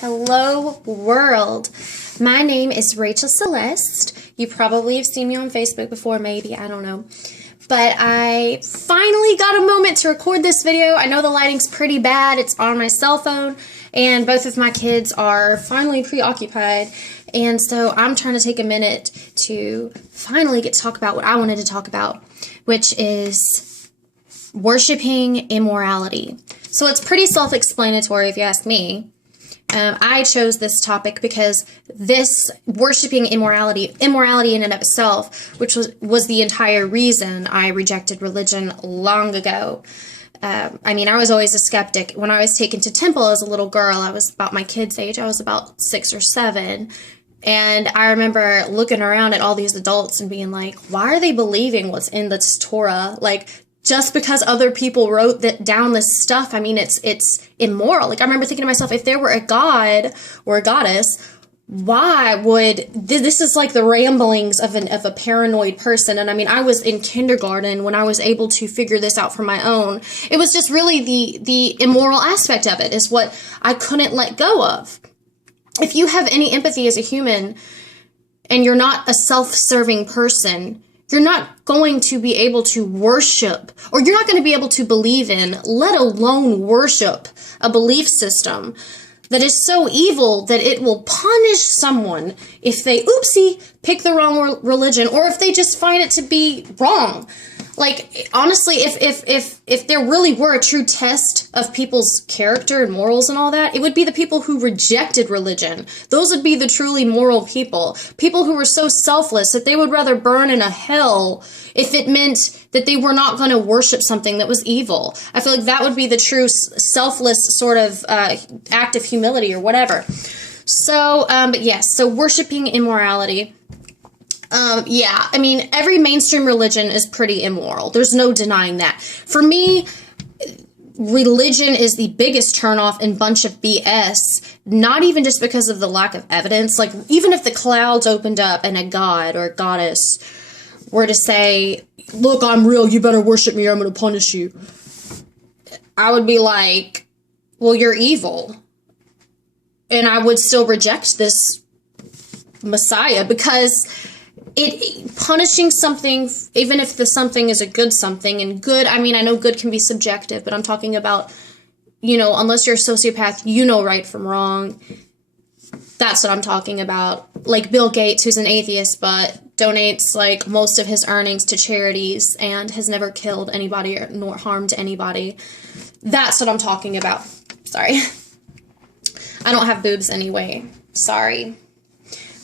Hello world. My name is Raechel Celeste. You probably have seen me on Facebook before, maybe, I don't know. But I finally got a moment to record this video. I know the lighting's pretty bad. It's on my cell phone, and both of my kids are finally preoccupied. And so I'm trying to take a minute to finally get to talk about what I wanted to talk about, which is worshiping immorality. So it's pretty self-explanatory if you ask me. I chose this topic because this worshiping immorality in and of itself, which was the entire reason I rejected religion long ago. I mean, I was always a skeptic. When I was taken to temple as a little girl, I was about my kid's age. I was about 6 or 7. And I remember looking around at all these adults and being like, why are they believing what's in this Torah? Like, just because other people wrote down this stuff, I mean, it's immoral. Like, I remember thinking to myself, if there were a god or a goddess, why would this is like the ramblings of a paranoid person. And I mean, I was in kindergarten when I was able to figure this out for my own. It was just really the immoral aspect of it is what I couldn't let go of. If you have any empathy as a human and you're not a self-serving person, you're not going to be able to worship, or you're not going to be able to believe in, let alone worship, a belief system that is so evil that it will punish someone if they, pick the wrong religion, or if they just find it to be wrong. Like, honestly, if there really were a true test of people's character and morals and all that, it would be the people who rejected religion. Those would be the truly moral people. People who were so selfless that they would rather burn in a hell if it meant that they were not going to worship something that was evil. I feel like that would be the true selfless sort of act of humility or whatever. So, but yes, so worshiping immorality. Yeah, I mean, every mainstream religion is pretty immoral. There's no denying that. For me, religion is the biggest turnoff and bunch of BS, not even just because of the lack of evidence. Like, even if the clouds opened up and a god or a goddess were to say, look, I'm real, you better worship me or I'm going to punish you, I would be like, well, you're evil. And I would still reject this Messiah because punishing something, even if the something is a good something, and good, I mean, I know good can be subjective, but I'm talking about, unless you're a sociopath, you know right from wrong. That's what I'm talking about. Like Bill Gates, who's an atheist, but donates like most of his earnings to charities and has never killed anybody nor harmed anybody. That's what I'm talking about. Sorry. I don't have boobs anyway. Sorry.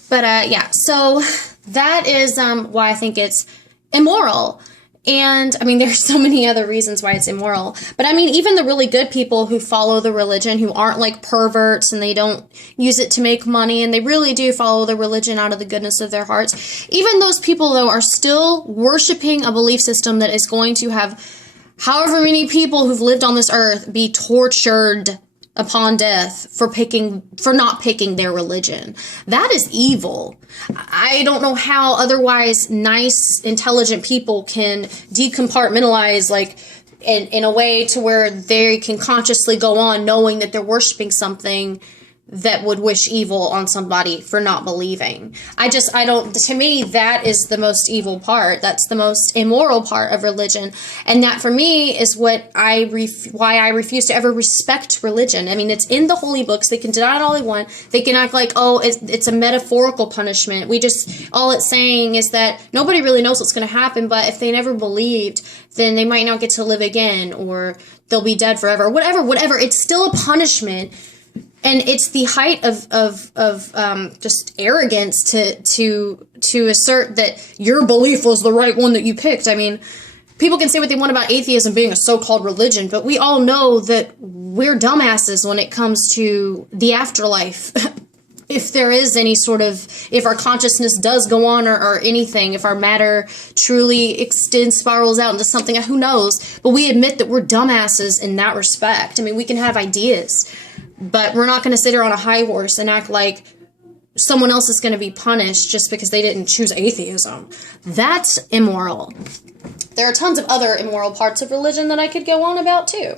But, yeah, so that is why I think it's immoral. And, I mean, there's so many other reasons why it's immoral. But, I mean, even the really good people who follow the religion, who aren't like perverts and they don't use it to make money, and they really do follow the religion out of the goodness of their hearts, even those people, though, are still worshiping a belief system that is going to have however many people who've lived on this earth be tortured upon death for not picking their religion. That is evil. I don't know how otherwise nice, intelligent people can decompartmentalize, like, in a way to where they can consciously go on knowing that they're worshiping something that would wish evil on somebody for not believing. To me, that is the most evil part. That's the most immoral part of religion. And that, for me, is what why I refuse to ever respect religion. I mean, it's in the holy books. They can deny it all they want. They can act like, oh, it's a metaphorical punishment. All it's saying is that nobody really knows what's going to happen, but if they never believed, then they might not get to live again, or they'll be dead forever. Whatever. It's still a punishment. And it's the height of just arrogance to assert that your belief was the right one that you picked. I mean, people can say what they want about atheism being a so-called religion, but we all know that we're dumbasses when it comes to the afterlife. If there is any sort of, if our consciousness does go on or anything, if our matter truly extends, spirals out into something, who knows? But we admit that we're dumbasses in that respect. I mean, we can have ideas, but we're not going to sit here on a high horse and act like someone else is going to be punished just because they didn't choose atheism. That's immoral. There are tons of other immoral parts of religion that I could go on about too.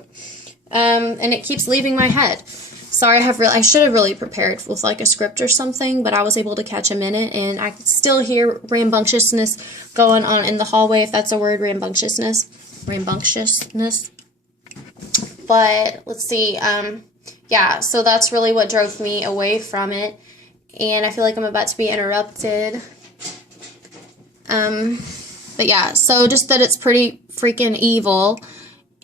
And it keeps leaving my head. Sorry, I should have really prepared with like a script or something, but I was able to catch a minute, and I could still hear rambunctiousness going on in the hallway, if that's a word, rambunctiousness. But let's see, yeah, so that's really what drove me away from it, and I feel like I'm about to be interrupted. But yeah, so just that it's pretty freaking evil,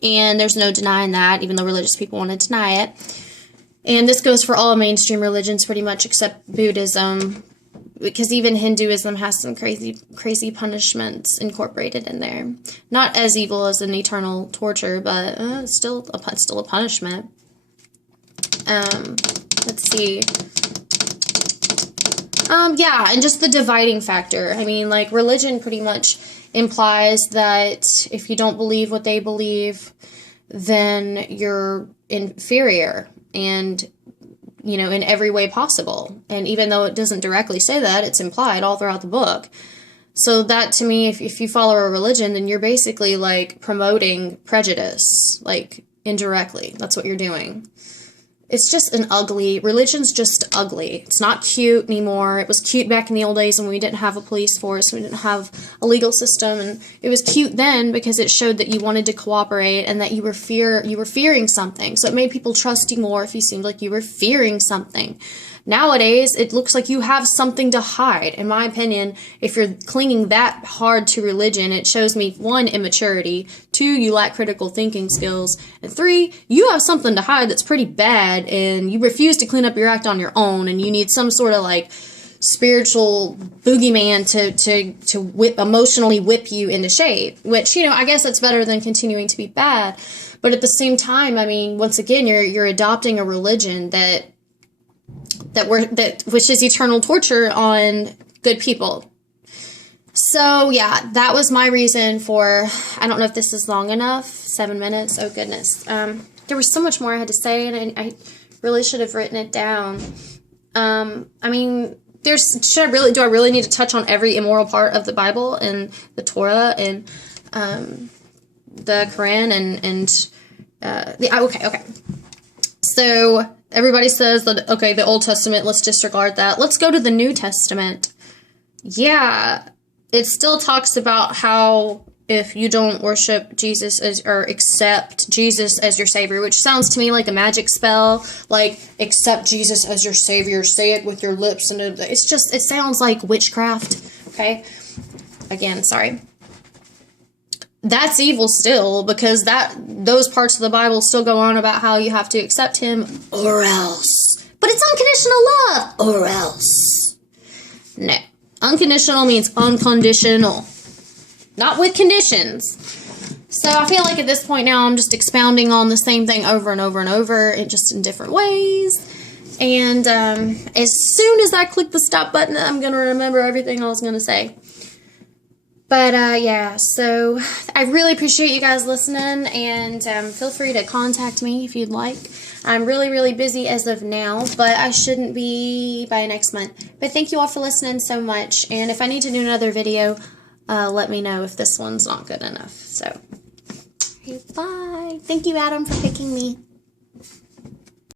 and there's no denying that, even though religious people want to deny it. And this goes for all mainstream religions pretty much, except Buddhism, because even Hinduism has some crazy punishments incorporated in there. Not as evil as an eternal torture, but still a punishment. Let's see. Yeah, and just the dividing factor. I mean, like, religion pretty much implies that if you don't believe what they believe, then you're inferior, and, you know, in every way possible. And even though it doesn't directly say that, it's implied all throughout the book. So that, to me, if you follow a religion, then you're basically, like, promoting prejudice, like, indirectly. That's what you're doing. It's just religion's just ugly. It's not cute anymore. It was cute back in the old days when we didn't have a police force, we didn't have a legal system, and it was cute then because it showed that you wanted to cooperate and that you were fearing something. So it made people trust you more if you seemed like you were fearing something. Nowadays, it looks like you have something to hide. In my opinion, if you're clinging that hard to religion, it shows me, 1, immaturity, 2, you lack critical thinking skills, and 3, you have something to hide that's pretty bad, and you refuse to clean up your act on your own, and you need some sort of, like, spiritual boogeyman to emotionally whip you into shape, which, you know, I guess that's better than continuing to be bad. But at the same time, I mean, once again, you're adopting a religion which is eternal torture on good people. So yeah, that was my reason for, I don't know if this is long enough, 7 minutes, oh goodness. There was so much more I had to say, and I really should have written it down. I mean, do I really need to touch on every immoral part of the Bible and the Torah and the Quran okay. So everybody says that, okay, the Old Testament, let's disregard that. Let's go to the New Testament. Yeah, it still talks about how if you don't worship Jesus or accept Jesus as your Savior, which sounds to me like a magic spell, like, accept Jesus as your Savior, say it with your lips, and it sounds like witchcraft, okay? Again, sorry. That's evil still, because those parts of the Bible still go on about how you have to accept him or else. But it's unconditional love, or else. No. Unconditional means unconditional. Not with conditions. So I feel like at this point now I'm just expounding on the same thing over and over and over, just in different ways. And as soon as I click the stop button, I'm going to remember everything I was going to say. But, yeah, so I really appreciate you guys listening, and feel free to contact me if you'd like. I'm really, really busy as of now, but I shouldn't be by next month. But thank you all for listening so much, and if I need to do another video, let me know if this one's not good enough. So, okay, bye. Thank you, Adam, for picking me.